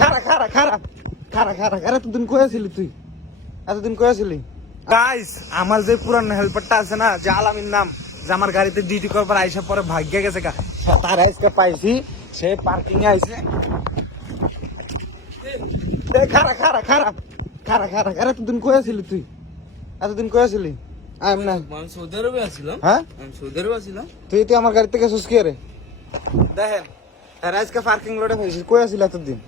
খারা খারা খারা খারা খারা খারা এতদিন কই আছিলি তুই? এতদিন কই আছিলি? গাইস, আমার যে পুরান হেল্পারটা আছে না, যে আলামিন নাম, যে আমার গাড়িতে ডিউটি করবার আইসা পরে ভাগ্যে গেছে গা, তার আজকে পাইছি, সে পার্কিং এ আইছে। খারা খারা খারা খারা খারা খারা এতদিন কই আছিলি তুই? এতদিন কই আছিলি? আমি না, আমি সৌদি আরবে আসছিলাম। হ্যাঁ আমি সৌদি আরবে আসছিলাম। তুই তুই আমার গাড়ি থেকে সুস্কি রে দেখেন, তার আজকে পার্কিং লটে পাইছিস। কই আছিলি এতদিন?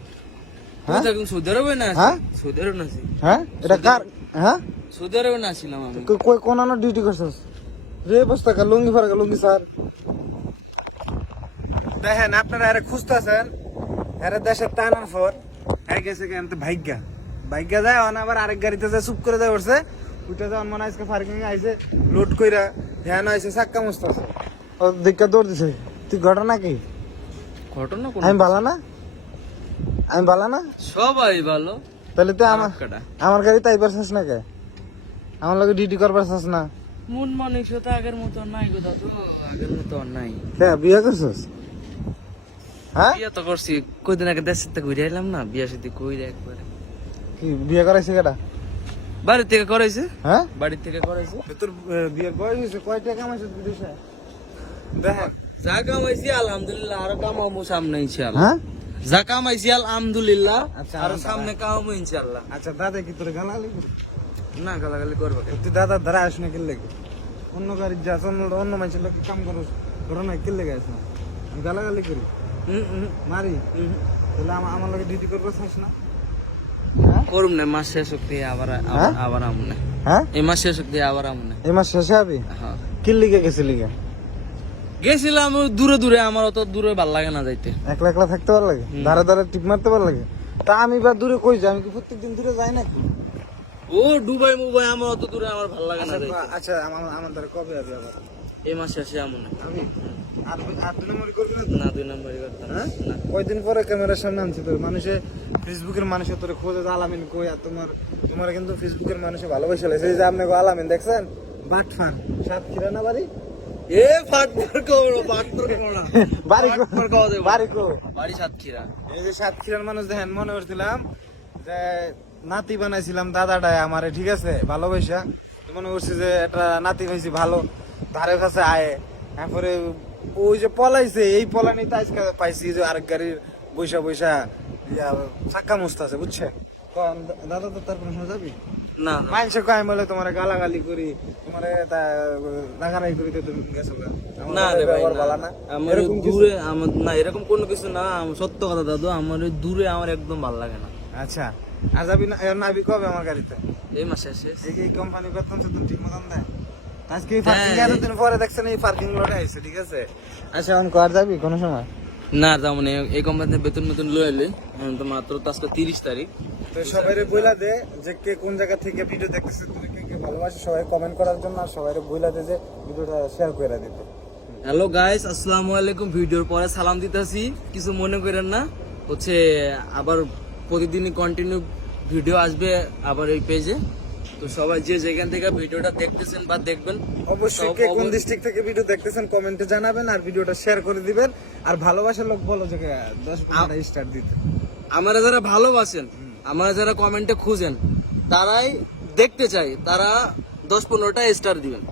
হ্যাঁ তুই এখন সৌদি আরবে না আছিস? হ্যাঁ? সৌদি আরবে না আছিস? হ্যাঁ এটা কার? হ্যাঁ সৌদি আরবে না আসছিলাম আমি। কই কোন আনো ডিউটি করছস রে? বস্তা কা লুঙ্গি ফারকা লুঙ্গি স্যার। দেখেন আপনারা এরা খুঁজতেছেন, এরা দেশের টানার পর এক গেছে কেমন ভাগ্যা ভাগ্যা যায়, অন আবার আরেক গাড়িতে যায় চুপ করে যায় উঠছে, উঠে যায় মনে আজকে পার্কিং এ আইছে লোড কইরা হ্যাঁ না আইছে চাক্কা মুস্তাছে, ও দিকটা দৌড় দিছে। তুই ঘটনা কি? ঘটনা কোন? আমি ভালো না? আমি ভালো না? সবাই ভালো। তাহলে তুই আমার কাটা আমার গাড়ি তাই পারছিস না কে? আমার লগে ডিউটি করবার চাস না? মন মানসিকতা আগের মতো নাই গো দাদু, আগের মতো আর নাই। হ্যাঁ বিয়ে করছিস? হ্যাঁ বিয়ে তো করছি কয়দিন আগে, দেশ থেকে ঘুরে এলাম না, বিয়ে সাথে কইরে একবারে। কি বিয়ে করাইছে কেটা? বাড়ি থেকে করাইছে। হ্যাঁ বাড়ি থেকে করাইছে। তোর বিয়ের বয়স হয়েছে, কয় টাকা কামাইছিস বিদেশে? দেখেন যা কামাইছি আলহামদুলিল্লাহ, আরো কামাবো সামনে ইনশাআল্লাহ। হ্যাঁ যা কামাইছি আলহামদুলিল্লাহ, আচ্ছা, আরো সামনে কামাবো ইনশাআল্লাহ। আচ্ছা দাদা কি তোর গালাগালি? না গালাগালি করবো কেন? তুই দাদার দ্বারা আস না কিনলে অন্য গাড়ির যাস, অন্য মানুষের লোক কাম করস, ধরো না কিনলে গাইস না, আমি গালাগালি করি মারি, তাহলে আমার লোকে ডিউটি করবো চাস না? হ্যাঁ করুম না, মাস শেষ হোক দিয়ে আবার হ্যাঁ? আবার আমনে। হ্যাঁ এই মাস শেষ হোক দিয়ে আবার আমনে। এই মাস শেষে আবি? হ্যাঁ কিল্লিগে গেছিলি গে? গেছিলাম ওই দূরে দূরে, আমার অত দূরে ভাল লাগে না যাইতে। একলা একলা থাকতে ভালো লাগে, ধারে ধারে টিপ মারতে ভালো লাগে। তা আমি বা দূরে কই যাই? আমি কি প্রত্যেকদিন দূরে যাই নাকি? ও দুবাই মুবাই আমার অত দূরে আমার ভাল লাগে না যাইতে। আচ্ছা আমার দ্বারা কবে আবি আবার? এই মাস শেষে আমনে। আমি আর 2 নম্বরই করবি না তো? না 2 নম্বরই করতাম না। হ্যাঁ? কয়দিন পরে ক্যামেরার সামনে আনছি তোর, মানুষে ফেসবুকের মানুষে তোর খোঁজে যে আলামিন কই, আর তোমার কিন্তু ফেসবুকের মানুষে ভালোবাসা লাগছে। এই যে আপনি আলামিন দেখছেন, বাটফার সাতক্ষীরা না বাড়ি? এ ফাটফার করো, ফাটফার করো না। বাড়ি কো? ফাটফার করো দে। বাড়ি কো? বাড়ি সাতক্ষীরা। এই যে সাতক্ষীরার মানুষ দেখেন, মনে করছিলাম যে নাতি বানাইছিলাম দাদাটায় আমারে, ঠিক আছে ভালোবাসা, তো মনে করছি যে একটা নাতি পাইছি ভালো, ধারে কাছে আয়ে, তারপরে ওই যে পলাইছে, এই পলানি তো আজকে পাইছি যে আরেক গাড়ির বৈশা বৈশা চাক্কা মুস্ত আছে, বুঝছে? দাদা তো তার কোনো সময় যাবি না মাইনসে কয় বলে তোমার গালাগালি করি, তোমার রাগারাগি করি, তো তুমি গেছো গা। আমার না রে ভাই, ব্যবহার ভালো না। আমার এরকম কিছু? দূরে আমার না, এরকম কোনো কিছু না, সত্য কথা দাদু, আমার ওই দূরে আমার একদম ভালো লাগে না। আচ্ছা আর যাবি না? এর নাবি কবে আমার গাড়িতে? এই মাসে শেষ। এই কোম্পানি বেতন সেতন ঠিক মতন দেয়? আজকে এই পার্কিং এতদিন পরে দেখছেন এই পার্কিং লটে আইছে, ঠিক আছে? আচ্ছা এখন কর যাবি কোনো সময়? না যেমন এই কোম্পানিতে বেতন বেতন লয়ে এলে তো মাত্র তো আজকে 30 তারিখ। তো সবাইরে বইলা দে যে কে কোন জায়গা থেকে ভিডিও দেখতেছে, তুমি কে কে ভালোবাসো, সবাই কমেন্ট করার জন্য, আর সবাইরে বইলা দে যে ভিডিওটা শেয়ার করে দিতে। হ্যালো গাইস, আসসালামু আলাইকুম। ভিডিওর পরে সালাম দিতেছি, কিছু মনে করেন না। হচ্ছে আবার প্রতিদিনই কন্টিনিউ ভিডিও আসবে আবার এই পেজে। তো সবাই যে যেখান থেকে ভিডিওটা দেখতেছেন বা দেখবেন, অবশ্যই কে কোন ডিস্ট্রিক্ট থেকে ভিডিও দেখতেছেন কমেন্টে জানাবেন, আর ভিডিওটা শেয়ার করে দিবেন। আর ভালোবাসার লোক বলো যে 10-15 স্টার দিতে। আমারা যারা ভালোবাসেন, আমরা যারা কমেন্টে খুঁজেন, তারাই দেখতে চাই, তারা 10-15টা স্টার দিবেন।